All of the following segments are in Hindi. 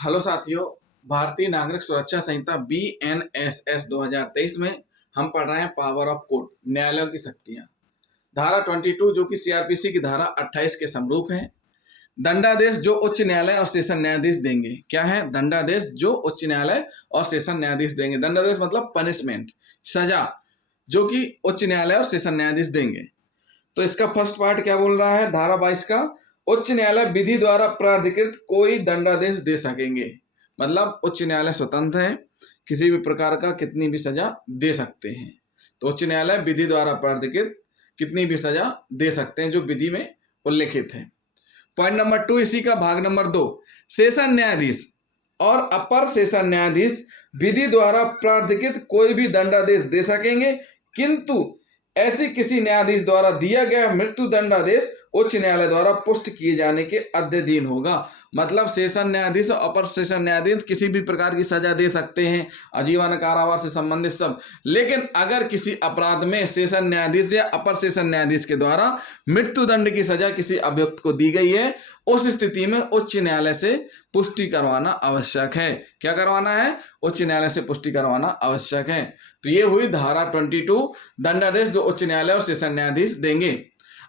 हेलो साथियों। भारतीय नागरिक सुरक्षा संहिता BNSS 2023 में हम पढ़ रहे हैं पावर ऑफ कोर्ट, न्यायालयों की शक्तियां। धारा 22 जो कि सीआरपीसी की धारा 28 के समरूप है। दंडादेश जो उच्च न्यायालय और सेशन न्यायाधीश देंगे। क्या है? दंडादेश जो उच्च न्यायालय और सेशन न्यायाधीश देंगे। दंडादेश मतलब पनिशमेंट, सजा, जो कि उच्च न्यायालय और सेशन न्यायाधीश देंगे। तो इसका फर्स्ट पार्ट क्या बोल रहा है? धारा 22 का, उच्च न्यायालय विधि द्वारा प्राधिकृत कोई दंडादेश दे सकेंगे। मतलब उच्च न्यायालय स्वतंत्र है, किसी भी प्रकार का कितनी भी सजा दे सकते हैं। तो उच्च न्यायालय विधि द्वारा प्राधिकृत कितनी भी सजा दे सकते हैं जो विधि में उल्लेखित है। पॉइंट नंबर 2 इसी का भाग नंबर 2, सेशन न्यायाधीश और अपर सेशन न्यायाधीश विधि द्वारा प्राधिकृत कोई भी दंडादेश दे सकेंगे, किंतु ऐसी किसी न्यायाधीश द्वारा दिया गया मृत्यु दंडादेश उच्च न्यायालय द्वारा पुष्ट किए जाने के अध्ययन होगा। मतलब सेशन न्यायाधीश और अपर सेशन न्यायाधीश किसी भी प्रकार की सजा दे सकते हैं, आजीवन कारावास से संबंधित सब। लेकिन अगर किसी अपराध में सेशन न्यायाधीश या अपर सेशन न्यायाधीश के द्वारा मृत्युदंड की सजा किसी अभियुक्त को दी गई है, उस स्थिति में उच्च न्यायालय से पुष्टि करवाना आवश्यक है। क्या करवाना है? उच्च न्यायालय से पुष्टि करवाना आवश्यक है। तो ये हुई धारा 22, दंडादेश जो उच्च न्यायालय और सेशन न्यायाधीश देंगे।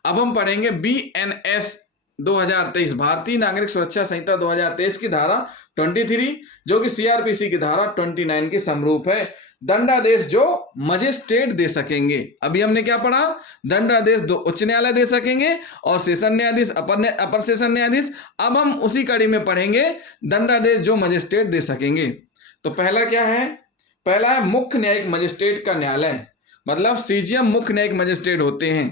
अब हम पढ़ेंगे BNS 2023, भारतीय नागरिक सुरक्षा संहिता 2023 की धारा 23, जो कि सीआरपीसी की धारा 29 के समरूप है। दंडादेश जो मजिस्ट्रेट दे सकेंगे। अभी हमने क्या पढ़ा? दंडादेश दो उच्च न्यायालय दे सकेंगे और सेशन न्यायाधीश अपर सेशन न्यायाधीश। अब हम उसी कड़ी में पढ़ेंगे दंडादेश जो मजिस्ट्रेट दे सकेंगे। तो पहला क्या है? पहला है मुख्य न्यायिक मजिस्ट्रेट का न्यायालय, मतलब सीजीएम मुख्य न्यायिक मजिस्ट्रेट होते हैं।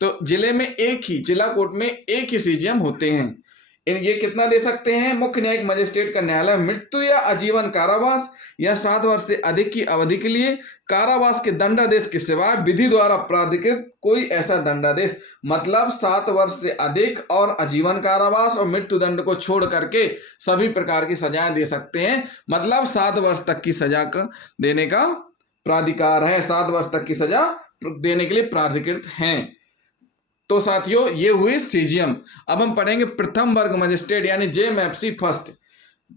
तो जिले में एक ही, जिला कोर्ट में एक ही सीजीएम होते हैं। ये कितना दे सकते हैं? मुख्य न्यायिक मजिस्ट्रेट का न्यायालय मृत्यु या आजीवन कारावास या 7 वर्ष से अधिक की अवधि के लिए कारावास के दंडादेश के सिवाय विधि द्वारा प्राधिकृत कोई ऐसा दंडादेश, मतलब 7 वर्ष से अधिक और आजीवन कारावास और मृत्युदंड को छोड़ करके सभी प्रकार की सजाएं दे सकते हैं। मतलब 7 वर्ष तक की सजा का देने का प्राधिकार है, 7 वर्ष तक की सजा देने के लिए प्राधिकृत हैं। तो साथियों ये हुई सीजीएम। अब हम पढ़ेंगे प्रथम वर्ग मजिस्ट्रेट यानी JMFC फर्स्ट।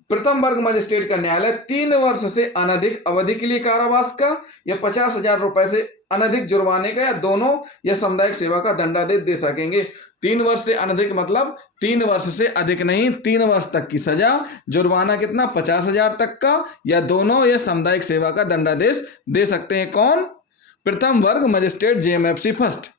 प्रथम वर्ग मजिस्ट्रेट का न्यायालय 3 वर्ष से अनधिक अवधि के लिए कारावास का या 50,000 रुपए से अनधिक जुर्माने का या दोनों या सामुदायिक सेवा का दंडादेश दे सकेंगे। 3 वर्ष से अनधिक मतलब 3 वर्ष से अधिक नहीं, 3 वर्ष तक की सजा, जुर्माना कितना? 50,000 तक का, या दोनों या सामुदायिक सेवा का दंडादेश दे सकते हैं। कौन? प्रथम वर्ग मजिस्ट्रेट JMFC फर्स्ट।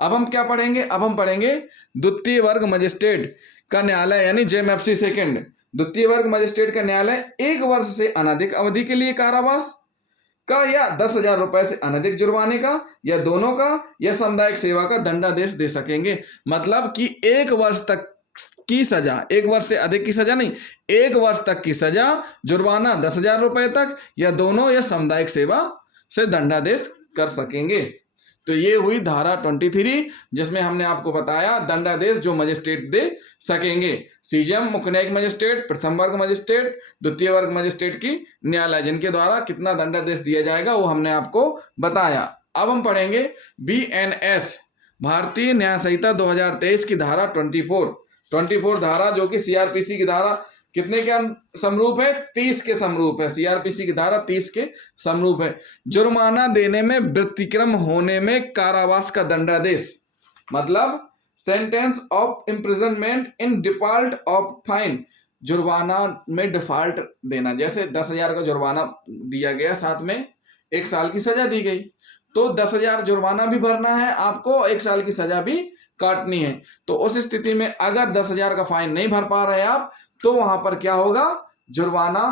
अब हम क्या पढ़ेंगे? अब हम पढ़ेंगे द्वितीय वर्ग मजिस्ट्रेट का न्यायालय यानी JMFC सेकंड। द्वितीय वर्ग मजिस्ट्रेट का न्यायालय 1 वर्ष से अनधिक अवधि के लिए कारावास का या 10,000 रुपए से अनधिक जुर्माने का या दोनों का या सामुदायिक सेवा का दंडादेश दे सकेंगे। मतलब कि 1 वर्ष तक की सजा, 1 वर्ष से अधिक की सजा नहीं, 1 वर्ष तक की सजा, जुर्माना 10,000 रुपए तक या दोनों या सामुदायिक सेवा से दंडादेश कर सकेंगे। तो ये हुई धारा 23, जिसमें हमने आपको बताया दंडादेश जो मजिस्ट्रेट दे सकेंगे। सीजीएम मुख्य न्यायिक मजिस्ट्रेट, प्रथम वर्ग मजिस्ट्रेट, द्वितीय वर्ग मजिस्ट्रेट की न्यायालय, जिनके द्वारा कितना दंडादेश दिया जाएगा वो हमने आपको बताया। अब हम पढ़ेंगे BNS भारतीय न्याय संहिता 2023 की धारा 24 धारा, जो कि सीआरपीसी की धारा कितने के समरूप है? 30 के समरूप है। सीआरपीसी की धारा 30 के समरूप है। जुर्माना देने में व्यतिक्रम होने में कारावास का दंडादेश, मतलब sentence of imprisonment in default of fine, जुर्माना में डिफॉल्ट देना। जैसे 10,000 का जुर्माना दिया गया, साथ में 1 साल की सजा दी गई, तो 10,000 जुर्माना भी भरना है आपको, 1 साल की सजा भी काटनी है। तो उस स्थिति में अगर 10,000 का फाइन नहीं भर पा रहे आप, तो वहां पर क्या होगा? जुर्माना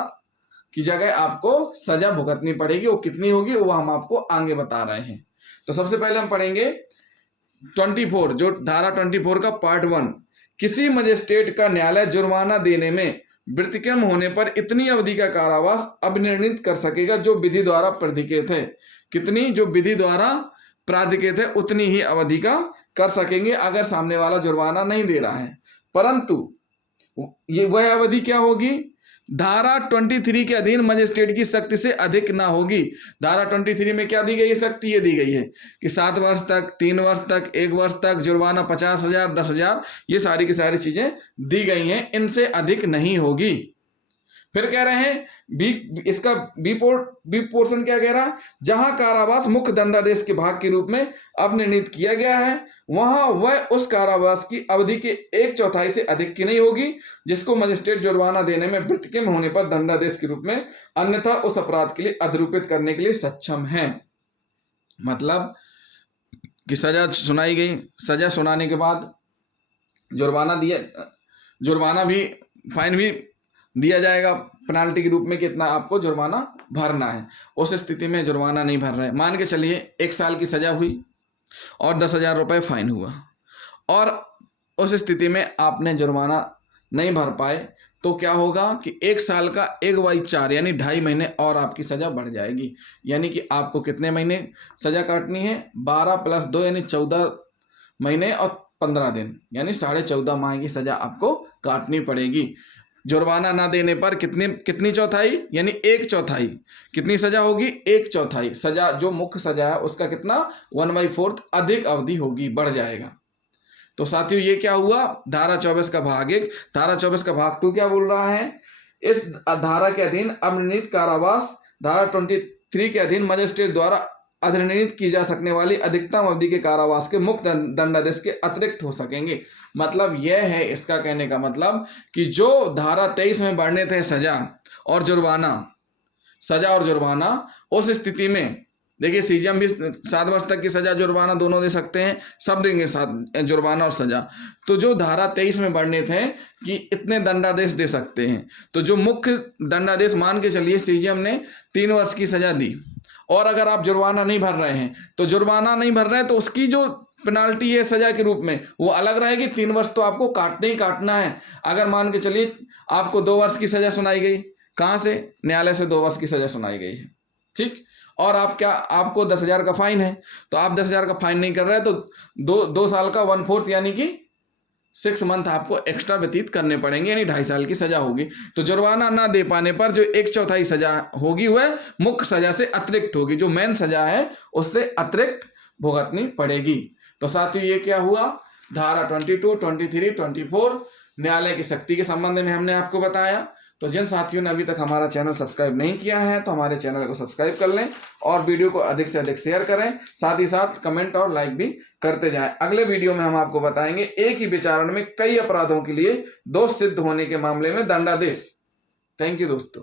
की जगह आपको सजा भुगतनी पड़ेगी। वो कितनी होगी वो हम आपको आगे बता रहे हैं। तो सबसे पहले हम पढ़ेंगे 24, जो धारा 24 का पार्ट 1। किसी मजिस्ट्रेट का न्यायालय जुर्माना देने में व्यतिक्रम होने पर इतनी अवधि का कारावास अभिनिर्णित कर सकेगा जो विधि द्वारा प्राधिकृत है। कितनी? जो विधि द्वारा प्राधिकृत है उतनी ही अवधि का कर सकेंगे अगर सामने वाला जुर्माना नहीं दे रहा है। परंतु ये वह अवधि क्या होगी? धारा 23 के अधीन मजिस्ट्रेट की शक्ति से अधिक ना होगी। धारा 23 में क्या दी गई है शक्ति? ये दी गई है कि 7 वर्ष तक, 3 वर्ष तक, 1 वर्ष तक, जुर्माना 50,000, 10,000, ये सारी की सारी चीजें दी गई हैं, इनसे अधिक नहीं होगी। फिर कह रहे हैं बी, इसका बी पोर्शन क्या कह रहा है? जहां कारावास मुख्य दंडादेश के भाग के रूप में अब निर्णीत किया गया है, वहां वह उस कारावास की अवधि के 1/4 से अधिक की नहीं होगी, जिसको मजिस्ट्रेट जुर्माना देने में वृत्तिकिम होने पर दंडादेश के रूप में अन्यथा उस अपराध के लिए अधिरूपित करने के लिए सक्षम है। मतलब कि सजा सुनाई गई, सजा सुनाने के बाद जुर्माना भी, फाइन भी दिया जाएगा पेनाल्टी के रूप में, कितना आपको जुर्माना भरना है। उस स्थिति में जुर्माना नहीं भर रहे, मान के चलिए 1 साल की सजा हुई और 10,000 रुपये फाइन हुआ, और उस स्थिति में आपने जुर्माना नहीं भर पाए, तो क्या होगा कि 1 साल का 1/4 यानी 2.5 महीने और आपकी सजा बढ़ जाएगी। यानी कि आपको कितने महीने सजा काटनी है? 12 + 2 यानी 14 महीने और 15 दिन, यानी 14.5 माह की सजा आपको काटनी पड़ेगी। जुर्माना ना देने पर कितनी चौथाई? यानी 1/4 कितनी सजा होगी? 1/4 सजा, जो मुख्य सजा है उसका कितना? 1/4 अधिक अवधि होगी, बढ़ जाएगा। तो साथियों ये क्या हुआ? धारा 24 का भाग 1। धारा 24 का भाग 2 क्या बोल रहा है? इस धारा के अधीन अब निर्णीत कारावास धारा 23 के अधीन मजिस्ट्रेट द्वारा अधिनिर्णीत की जा सकने वाली अधिकतम अवधि के कारावास के मुख्य दंडादेश के अतिरिक्त हो सकेंगे। मतलब यह है इसका कहने का मतलब कि जो धारा 23 में बढ़ने थे सजा और जुर्माना, उस स्थिति में देखिए सीजीएम भी 7 वर्ष तक की सजा जुर्माना दोनों दे सकते हैं, सब देंगे साथ जुर्माना और सजा। तो जो धारा 23 में बढ़ने थे कि इतने दंडादेश दे सकते हैं, तो जो मुख्य दंडादेश मान के चलिए सीजीएम ने 3 वर्ष की सजा दी, और अगर आप जुर्माना नहीं भर रहे हैं, तो जुर्माना नहीं भर रहे हैं तो उसकी जो पेनाल्टी है सजा के रूप में वो अलग रहेगी। 3 वर्ष तो आपको काटना ही काटना है। अगर मान के चलिए आपको 2 वर्ष की सजा सुनाई गई, कहाँ से? न्यायालय से 2 वर्ष की सजा सुनाई गई है, ठीक, और आपको 10,000 का फाइन है, तो आप 10,000 का फाइन नहीं कर रहे हैं, तो 2 साल का 1/4 यानी कि 6 मंथ आपको एक्स्ट्रा व्यतीत करने पड़ेंगे, यानी 2.5 साल की सजा होगी। तो जुर्माना ना दे पाने पर जो 1/4 सजा होगी वह मुख्य सजा से अतिरिक्त होगी, जो मेन सजा है उससे अतिरिक्त भुगतनी पड़ेगी। तो साथियों ये क्या हुआ? धारा 22, 23, 24 न्यायालय की शक्ति के संबंध में हमने आपको बताया। तो जिन साथियों ने अभी तक हमारा चैनल सब्सक्राइब नहीं किया है तो हमारे चैनल को सब्सक्राइब कर लें और वीडियो को अधिक से अधिक शेयर करें, साथ ही साथ कमेंट और लाइक भी करते जाएं। अगले वीडियो में हम आपको बताएंगे एक ही विचारण में कई अपराधों के लिए दोष सिद्ध होने के मामले में दंडादेश। थैंक यू दोस्तों।